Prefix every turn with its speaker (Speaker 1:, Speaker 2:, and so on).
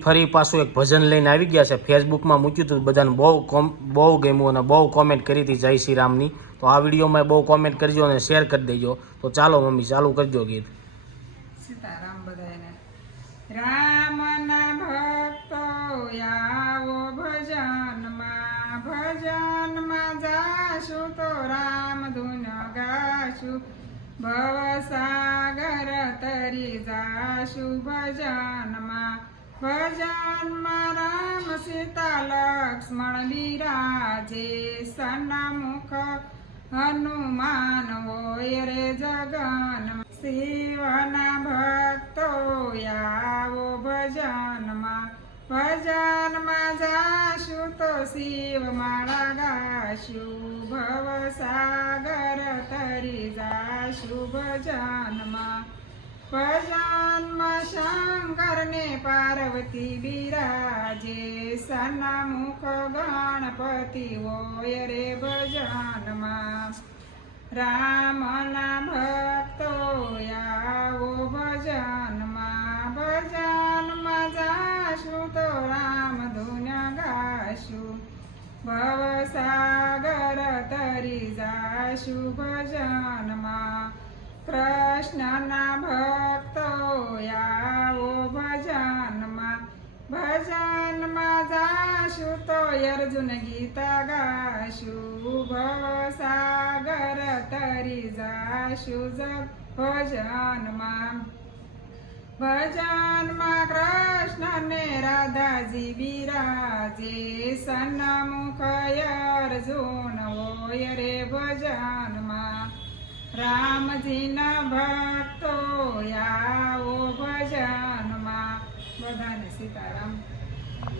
Speaker 1: ફરી પાછું એક ભજન લઈને આવી ગયા છે. ફેસબુકમાં મૂક્યું હતું બધાને બહુ બહુ ગમ્યું અને બહુ કોમેન્ટ કરી હતી જય શ્રી રામની. તો આ વિડીયોમાં બહુ કોમેન્ટ કરજો અને શેર કરી દેજો. તો ચાલો મમ્મી, ચાલુ કરજો ગીત.
Speaker 2: ગાશું. ભવસાગર તરી જાશું ભજનમાં. ભજનમાં રામ સીતા લક્ષ્મણ બિરાજે સન્નામુખ હનુમાન હોય રે જગન. શિવના ભક્તો આવો ભજનમાં ભજનમાં જાશું તો શિવ માળા ગાશું ભવસાગર તરી જાશું ભજનમાં. ભજનમાં શંકરને પાર્વતી બિરાજે. સન્મુખ ગણપતિ હોય રે ભજનમાં. રામના ભક્તો આવો ભજનમાં. ભજનમાં જાશું તો રામ ધૂન ગાશું. ભવસાગર તરી જાશું ભજનમાં. કૃષ્ણના ભક્તો તો અર્જુન ગીતા ગાશું ભવસાગર તરી જાશું જગ ભજનમાં ભજનમાં કૃષ્ણ ને રાધાજી બિરાજે સન્મુખ અર્જુન હોય રે ભજનમાં રામજીના ભક્તો આવો ભજનમાં બધાને સીતારામ